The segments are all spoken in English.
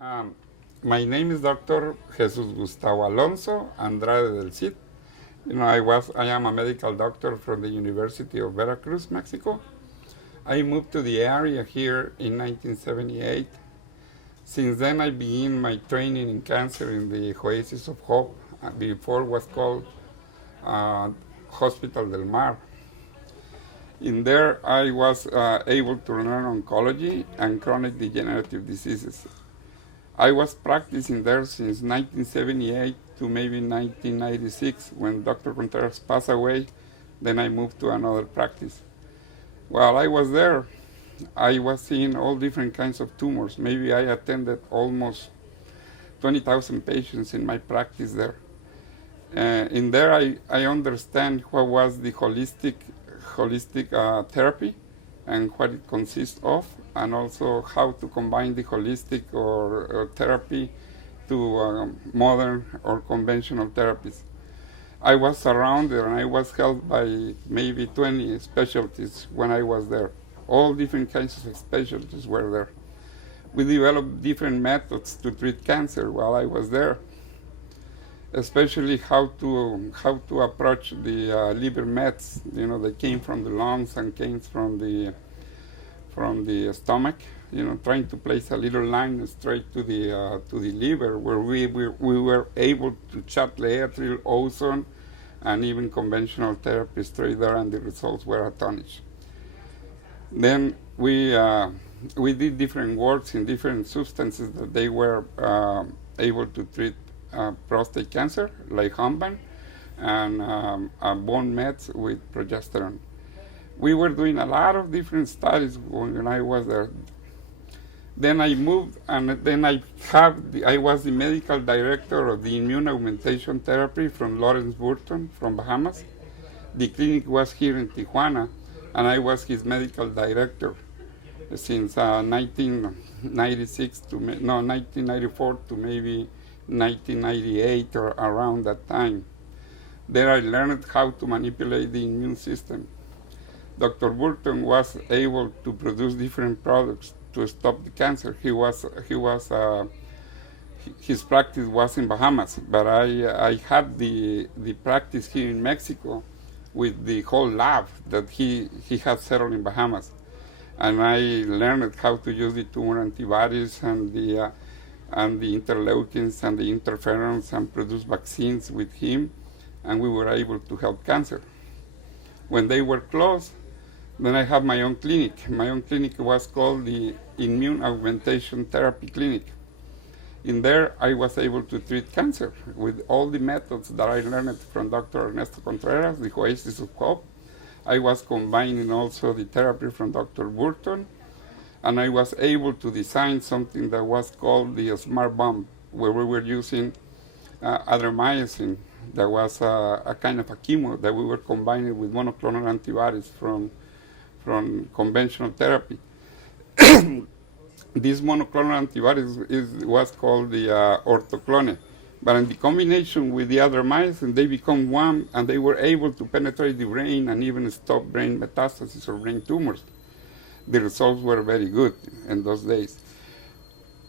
Um, my name is Dr. Jesus Gustavo Alonso Andrade del Cid. I am a medical doctor from the University of Veracruz, Mexico. I moved to the area here in 1978. Since then, I began my training in cancer in the Oasis of Hope, before was called uh, Hospital del Mar. In there, I was able to learn oncology and chronic degenerative diseases. I was practicing there since 1978 to maybe 1996 when Dr. Cont'd passed away. Then I moved to another practice. While I was there, I was seeing all different kinds of tumors. Maybe I attended almost 20,000 patients in my practice there. In there, I understand what was the holistic therapy and what it consists of, and also how to combine the holistic or therapy to modern or conventional therapies. I was surrounded and I was helped by maybe 20 specialties when I was there. All different kinds of specialties were there. We developed different methods to treat cancer while I was there, especially how to approach the liver mets. They came from the lungs and came from the stomach. Trying to place a little line straight to the liver, where we were able to chat Laetrile, ozone, and even conventional therapy straight there, and the results were astonishing. Then we did different works in different substances that they were able to treat prostate cancer, like Humban, and bone mets with progesterone. We were doing a lot of different studies when I was there. Then I moved, and then I was the medical director of the immune augmentation therapy from Lawrence Burton from Bahamas. The clinic was here in Tijuana, and I was his medical director since 1994 to maybe 1998 or around that time. There I learned how to manipulate the immune system. Dr. Burton was able to produce different products to stop the cancer. His practice was in Bahamas, but I had the practice here in Mexico with the whole lab that he had settled in Bahamas. And I learned how to use the tumor antibodies and the interleukins and the interferons and produce vaccines with him, and we were able to help cancer. When they were closed, then I had my own clinic. My own clinic was called the Immune Augmentation Therapy Clinic. In there, I was able to treat cancer with all the methods that I learned from Dr. Ernesto Contreras, the Oasis of Hope. I was combining also the therapy from Dr. Burton, and I was able to design something that was called the Smart Bomb, where we were using adromycin. That was a kind of a chemo that we were combining with monoclonal antibodies from conventional therapy. This monoclonal antibodies was called the orthoclone. But in the combination with the other adromycin, they become one, and they were able to penetrate the brain and even stop brain metastases or brain tumors. The results were very good in those days.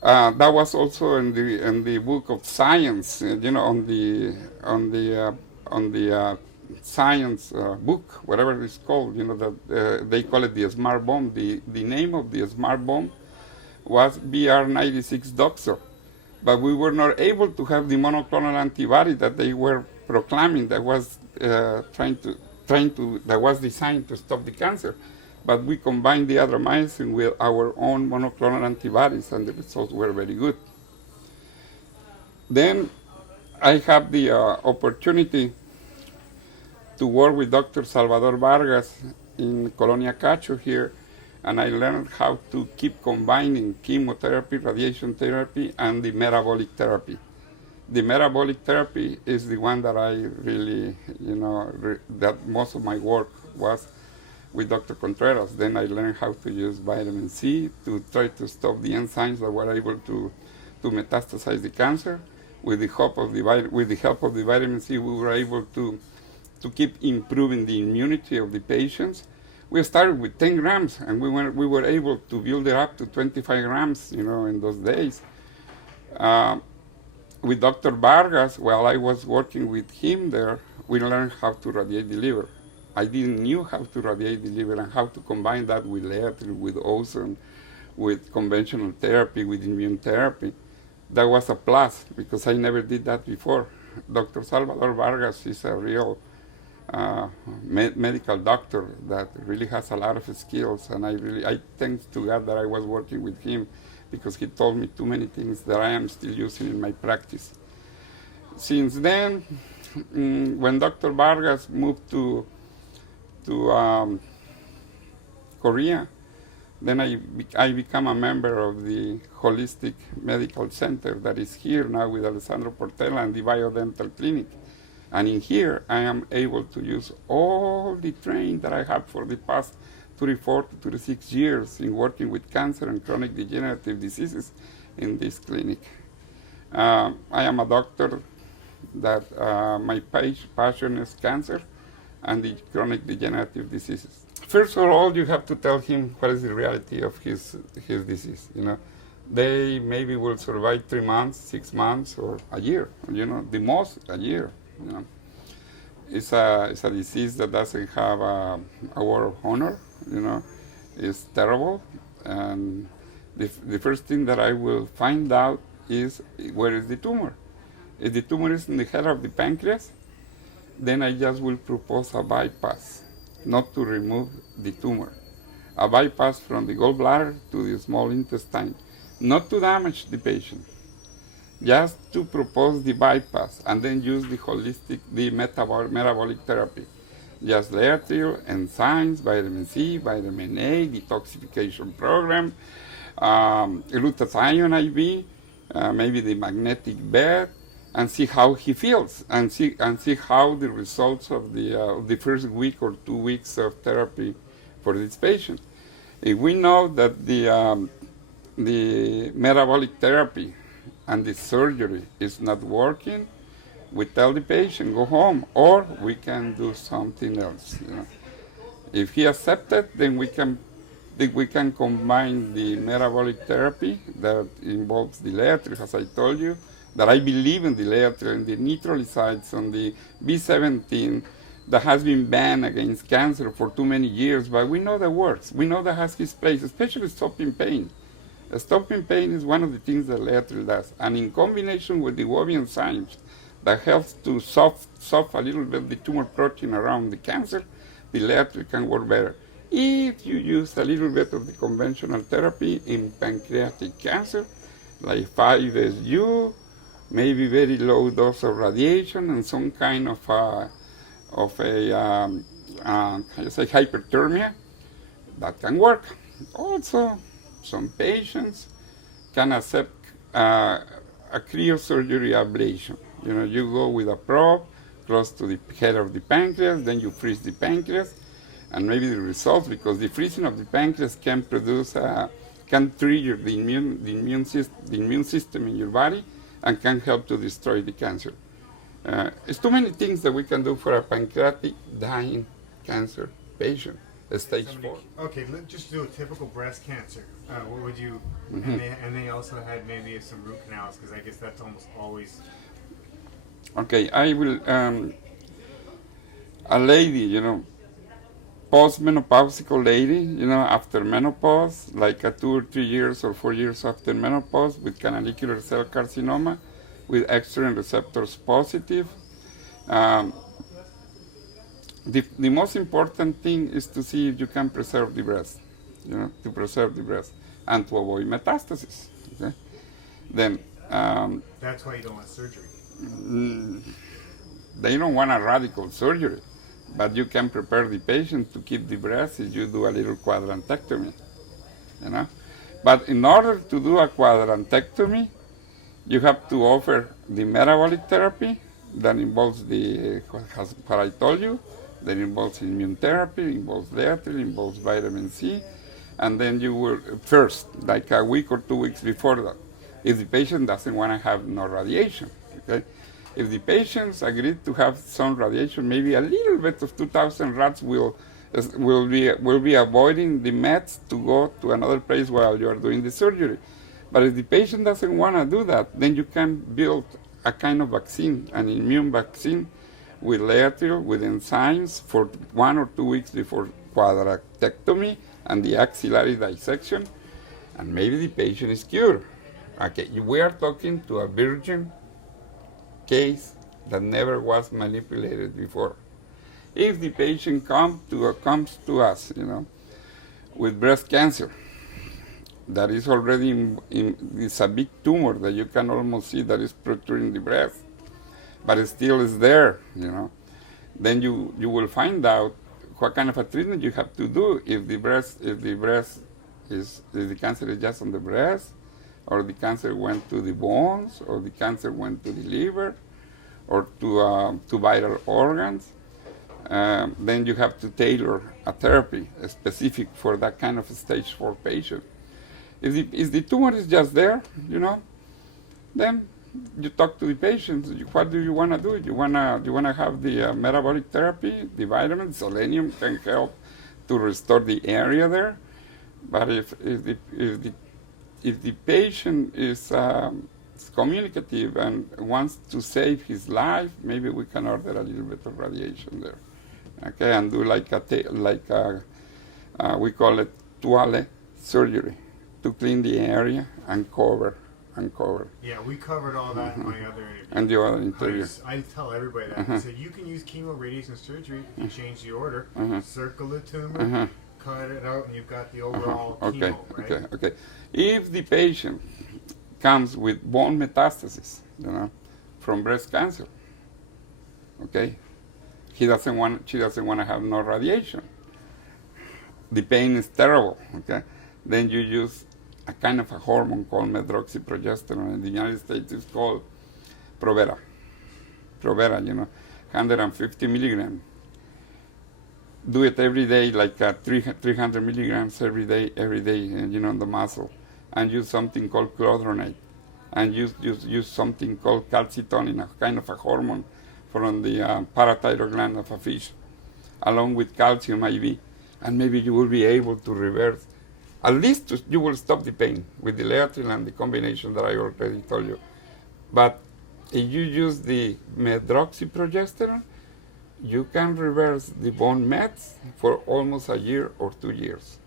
That was also in the book of science, on the science book, whatever it's called, that they call it the Smart Bomb. The name of the Smart Bomb was BR96 Doxor, but we were not able to have the monoclonal antibody that they were proclaiming that was that was designed to stop the cancer. But we combined the adromycin with our own monoclonal antibodies, and the results were very good. Then I have the opportunity to work with Dr. Salvador Vargas in Colonia Cacho here, and I learned how to keep combining chemotherapy, radiation therapy, and the metabolic therapy. The metabolic therapy is the one that I really, that most of my work was with Dr. Contreras. Then I learned how to use vitamin C to try to stop the enzymes that were able to metastasize the cancer. With the help of the vitamin C, we were able to keep improving the immunity of the patients. We started with 10 grams, and we were able to build it up to 25 grams, in those days. Uh, with Dr. Vargas, while I was working with him there, we learned how to radiate the liver. I didn't knew how to radiate the liver and how to combine that with Laetrile, with ozone, with conventional therapy, with immune therapy. That was a plus because I never did that before. Dr. Salvador Vargas is a real medical doctor that really has a lot of skills, and I thank to God that I was working with him because he told me too many things that I am still using in my practice. Since then, when Dr. Vargas moved to Korea, then I became a member of the Holistic Medical Center that is here now with Alessandro Porcella and the Biodental Clinic. And in here, I am able to use all the training that I have for the past 34 to 36 years in working with cancer and chronic degenerative diseases in this clinic. I am a doctor that my passion is cancer and the chronic degenerative diseases. First of all, you have to tell him what is the reality of his disease. They maybe will survive 3 months, 6 months, or a year. The most a year. It's a disease that doesn't have a word of honor. It's terrible. And the first thing that I will find out is where is the tumor. If the tumor is in the head of the pancreas, then I just will propose a bypass, not to remove the tumor. A bypass from the gallbladder to the small intestine, not to damage the patient, just to propose the bypass and then use the metabolic therapy. Just Laetrile, enzymes, vitamin C, vitamin A, detoxification program, glutathione IV, maybe the magnetic bed, and see how he feels, and see how the results of the first week or 2 weeks of therapy for this patient. If we know that the metabolic therapy and the surgery is not working, we tell the patient go home, or we can do something else. If he accepted, then we can combine the metabolic therapy that involves the Laetrile, as I told you, that I believe in the Laetrile and the neutralizides and the B17 that has been banned against cancer for too many years, but we know that works. We know that has its place, especially stopping pain. Stopping pain is one of the things that Laetrile does, and in combination with the WOBI enzymes that helps to soft a little bit the tumor protein around the cancer, the Laetrile can work better. If you use a little bit of the conventional therapy in pancreatic cancer, like 5-SU, maybe very low dose of radiation and some kind of hyperthermia, that can work. Also, some patients can accept a cryosurgery ablation. You go with a probe close to the head of the pancreas, then you freeze the pancreas, and maybe the results, because the freezing of the pancreas can trigger the immune system in your body and can help to destroy the cancer. It's too many things that we can do for a pancreatic dying cancer patient, stage 4. Okay, let's just do a typical breast cancer. What would you? Mm-hmm. And they also had maybe some root canals, because I guess that's almost always. Okay, I will. A lady, postmenopausal lady, after menopause, like 2 or 3 years or 4 years after menopause, with canalicular cell carcinoma, with estrogen receptors positive. The most important thing is to see if you can preserve the breast, to preserve the breast and to avoid metastasis. Okay? Then. That's why you don't want surgery. They don't want a radical surgery, but you can prepare the patient to keep the breast if you do a little quadrantectomy. But in order to do a quadrantectomy, you have to offer the metabolic therapy that involves what I told you, that involves immune therapy, involves Laetrile, involves vitamin C, and then you will first, like a week or 2 weeks before that, if the patient doesn't want to have no radiation. Okay? If the patients agree to have some radiation, maybe a little bit of 2,000 rats will be avoiding the meds to go to another place while you are doing the surgery. But if the patient doesn't want to do that, then you can build a kind of vaccine, an immune vaccine with Laetrile, with enzymes for 1 or 2 weeks before quadratectomy and the axillary dissection, and maybe the patient is cured. Okay, we are talking to a virgin case that never was manipulated before. If the patient comes to us, with breast cancer, that is already it's a big tumor that you can almost see that is protruding the breast, but it still is there, then you will find out what kind of a treatment you have to do if the cancer is just on the breast, or the cancer went to the bones, or the cancer went to the liver, or to vital organs. Then you have to tailor a therapy specific for that kind of stage 4 patient. If the tumor is just there, then you talk to the patient. What do you want to do? You wanna have the metabolic therapy, the vitamins, selenium can help to restore the area there. But if the patient is communicative and wants to save his life, maybe we can order a little bit of radiation there, okay, and do we call it toilet surgery to clean the area and cover. Yeah, we covered all that in my other interview. And the other interview. I tell everybody that. I said, you can use chemo, radiation, surgery. You change the order, circle the tumor, cut it out, and you've got the overall chemo, right? Okay. If the patient comes with bone metastasis, from breast cancer, okay, she doesn't want to have no radiation. The pain is terrible, okay. Then you use a kind of a hormone called medroxyprogesterone. In the United States, it's called Provera. 150 milligrams. Do it every day, like 300 milligrams every day, on the muscle. And use something called clotronate. And use something called calcitonin, a kind of a hormone from the parathyroid gland of a fish, along with calcium IV. And maybe you will be able to reverse. At least you will stop the pain with the Laetrile and the combination that I already told you. But if you use the medroxyprogesterone, you can reverse the bone mets for almost a year or 2 years.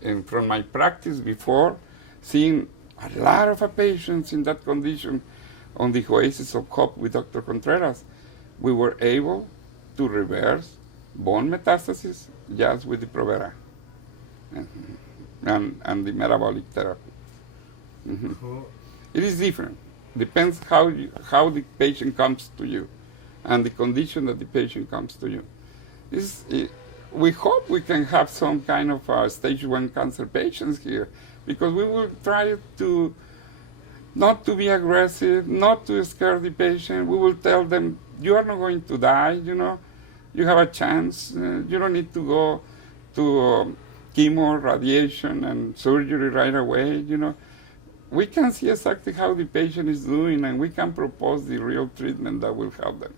And from my practice before, seeing a lot of patients in that condition on the Oasis of Hope with Dr. Contreras, we were able to reverse bone metastasis just with the Provera and the metabolic therapy. Cool. It is different. Depends how the patient comes to you and the condition that the patient comes to you. We hope we can have some kind of stage 1 cancer patients here, because we will try to not to be aggressive, not to scare the patient. We will tell them, you are not going to die, you have a chance. You don't need to go to chemo, radiation, and surgery right away, We can see exactly how the patient is doing, and we can propose the real treatment that will help them.